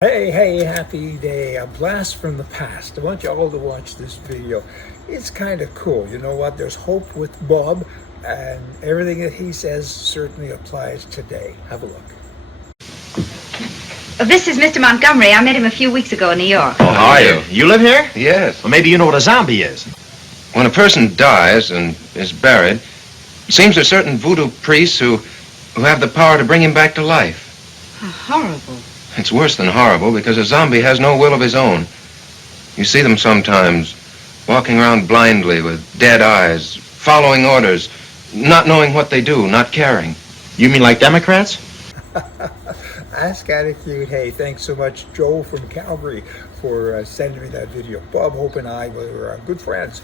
Hey, happy day. A blast from the past. I want you all to watch this video. It's kind of cool. You know what? There's hope with Bob, and everything that he says certainly applies today. Have a look. This is Mr. Montgomery. I met him a few weeks ago in New York. Oh, how are you? You live here? Yes. Well, maybe you know what a zombie is. When a person dies and is buried, it seems there are certain voodoo priests who have the power to bring him back to life. How horrible. It's worse than horrible because a zombie has no will of his own. You see them sometimes walking around blindly with dead eyes, following orders, not knowing what they do, not caring. You mean like Democrats? That's kind of cute. Hey, thanks so much, Joe from Calgary, for sending me that video. Bob Hope and I were good friends.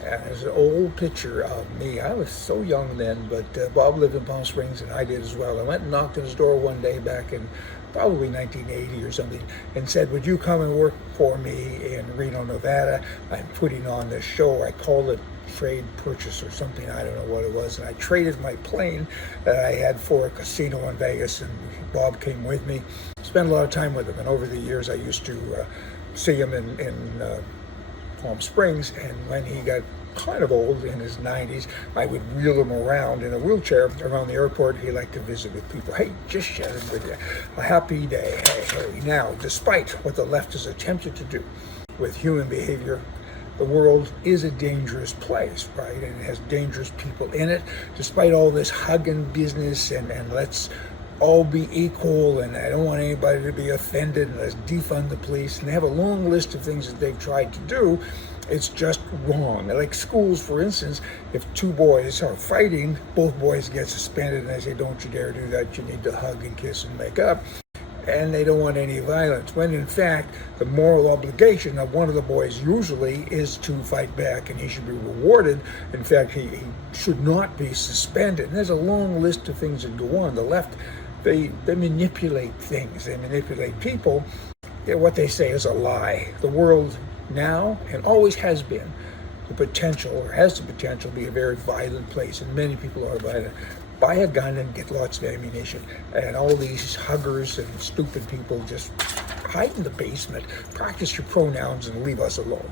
There's an old picture of me. I was so young then, but Bob lived in Palm Springs and I did as well. I went and knocked on his door one day back in probably 1980 or something and said, would you come and work for me in Reno, Nevada? I'm putting on this show. I called it Trade Purchase or something. I don't know what it was. And I traded my plane that I had for a casino in Vegas, and Bob came with me. Spent a lot of time with him, and over the years I used to see him in Palm Springs, and when he got kind of old in his 90s, I would wheel him around in a wheelchair around the airport. He liked to visit with people. Hey, just sharing with you. A happy day. Hey. Now, despite what the left has attempted to do with human behavior, the world is a dangerous place, right? And it has dangerous people in it. Despite all this hugging business and let's all be equal, and I don't want anybody to be offended, and let's defund the police, and they have a long list of things that they've tried to do. It's just wrong. Like schools, for instance, if two boys are fighting, both boys get suspended, and they say, don't you dare do that, you need to hug and kiss and make up. And they don't want any violence, when in fact the moral obligation of one of the boys usually is to fight back, and he should be rewarded. In fact, he should not be suspended. And there's a long list of things that go on. The left, they manipulate things, they manipulate people. What they say is a lie. The world now, and always has been, the potential, or has the potential, to be a very violent place, and many people are violent. Buy a gun and get lots of ammunition, and all these huggers and stupid people just hide in the basement, practice your pronouns, and leave us alone.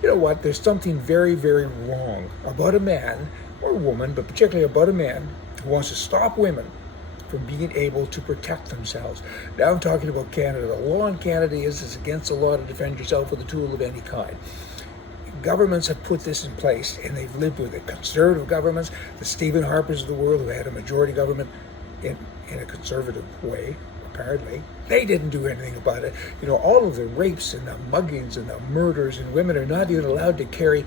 You know what? There's something very, very wrong about a man or woman, but particularly about a man who wants to stop women from being able to protect themselves. Now I'm talking about Canada. The law in Canada is it's against the law to defend yourself with a tool of any kind. Governments have put this in place, and they've lived with it. Conservative governments, the Stephen Harpers of the world, who had a majority government in a conservative way, apparently, they didn't do anything about it. You know, all of the rapes and the muggings and the murders, and women are not even allowed to carry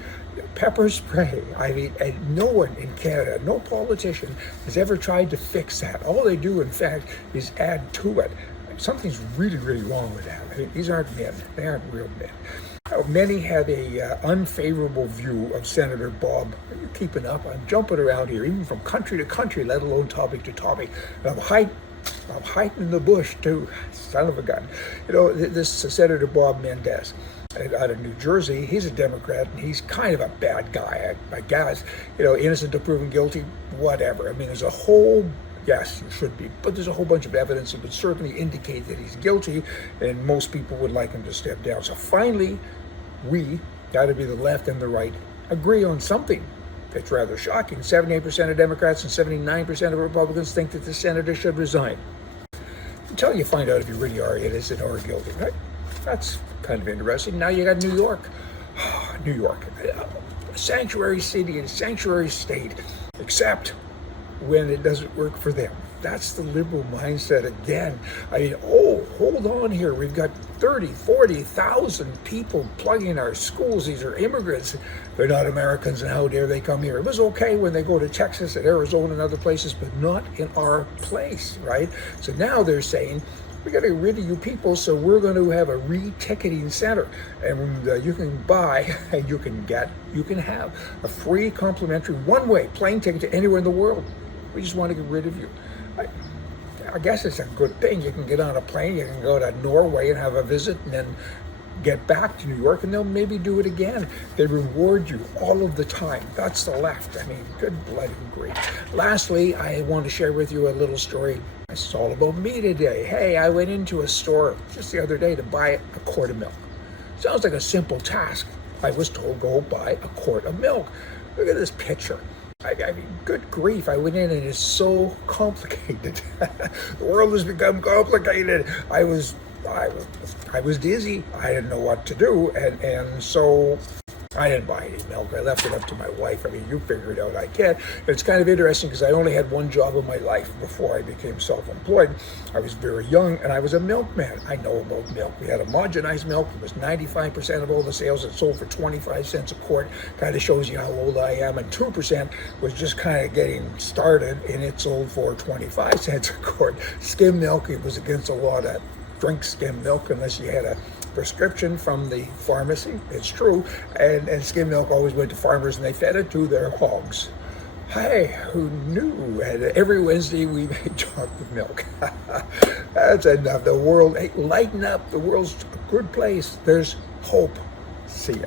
pepper spray. I mean, and no one in Canada, no politician has ever tried to fix that. All they do, in fact, is add to it. Something's really, really wrong with that. I mean, these aren't men. They aren't real men. Many have a unfavorable view of Senator Bob. Are you keeping up? I'm jumping around here, even from country to country, let alone topic to topic. And I'm hiding in the bush too. Son of a gun. You know, this Senator Bob Mendez out of New Jersey, he's a Democrat, and he's kind of a bad guy, I guess. You know, innocent to proven guilty, whatever. I mean, there's a whole, yes, you should be, but there's a whole bunch of evidence that would certainly indicate that he's guilty, and most people would like him to step down. So finally, we, got to be the left and the right, agree on something. It's rather shocking. 78% of Democrats and 79% of Republicans think that the senator should resign. Until you find out if you really are innocent or guilty, right? That's kind of interesting. Now you got New York. New York, a sanctuary city and a sanctuary state, except when it doesn't work for them. That's the liberal mindset again. I mean, oh, hold on here. We've got 30, 40,000 people plugging our schools. These are immigrants. They're not Americans, and how dare they come here? It was okay when they go to Texas and Arizona and other places, but not in our place, right? So now they're saying, we got to get rid of you people, so we're going to have a re-ticketing center, and you can buy and you can have a free complimentary one-way plane ticket to anywhere in the world. We just want to get rid of you. I guess it's a good thing. You can get on a plane, you can go to Norway and have a visit, and then get back to New York and they'll maybe do it again. They reward you all of the time. That's the left. I mean, good bloody grief. Lastly, I want to share with you a little story. It's all about me today. Hey, I went into a store just the other day to buy a quart of milk. Sounds like a simple task. I was told go buy a quart of milk. Look at this picture. I mean, good grief. I went in and it's so complicated. The world has become complicated. I was dizzy. I didn't know what to do. And so I didn't buy any milk. I left it up to my wife. I mean, you figure it out. I can't. It's kind of interesting because I only had one job in my life before I became self-employed. I was very young and I was a milkman. I know about milk. We had homogenized milk. It was 95% of all the sales. It sold for 25 cents a quart. Kind of shows you how old I am. And 2% was just kind of getting started and it sold for 25 cents a quart. Skim milk, it was against the law to drink skim milk unless you had a prescription from the pharmacy. It's true. And skim milk always went to farmers and they fed it to their hogs. Hey, who knew? And every Wednesday we made chocolate milk. That's enough. The world, hey, lighten up. The world's a good place. There's hope. See ya.